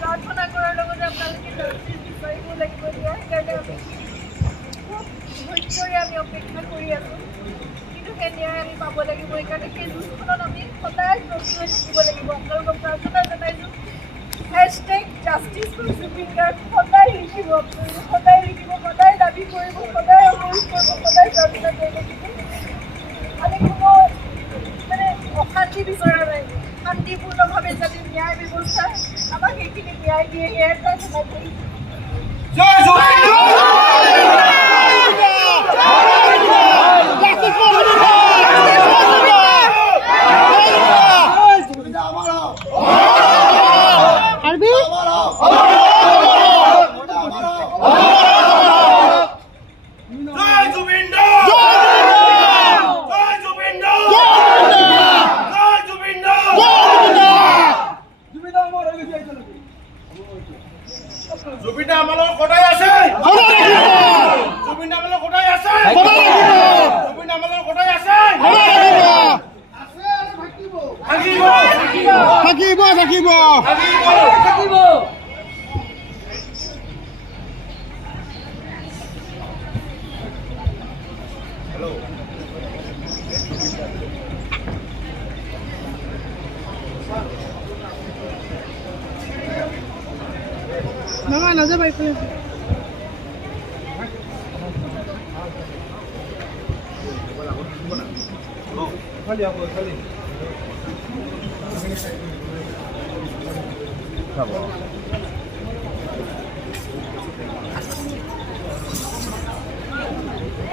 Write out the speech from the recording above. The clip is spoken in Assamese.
প্ৰাৰ্থনা কৰাৰ লগতে আপোনালোকে বিচাৰিব লাগিব দিয়া সেইকাৰণে ধৈৰ্যৰে আমি অপেক্ষা কৰি আছোঁ কিন্তু সেই ন্যায় আমি পাব লাগিব সেইকাৰণে সেই যুঁজখনত আমি সদায় ব্ৰতী হৈ থাকিব লাগিব আপোনালোকক প্ৰাৰ্থনা জনাইছোঁ #জাষ্টিছ ফৰ জুবিন গাৰ্গ সদায় লিখিব আপোনালোকে সদায় লিখিব সদায় দাবী কৰিব সদায় অনুৰোধ কৰিব সদায় প্ৰাৰ্থনা কৰিব আমি কোনো মানে অশান্তি বিচৰা নাই শান্তিপূৰ্ণভাৱে যাতে ন্যায় ব্যৱস্থা আমাক সেইখিনি ন্যায় দিয়ে সেয়াই প্ৰাৰ্থনা কৰিছোঁ জুবিনদা আমালৰ কোটাই আছে জুবিনদা আমালৰ কোটাই আছে জুবিনদা আমালৰ কোটাই আছে থাকিব থাকিব থাকিব থাকিব hello' Mama, nada vai fazer. Tá bom.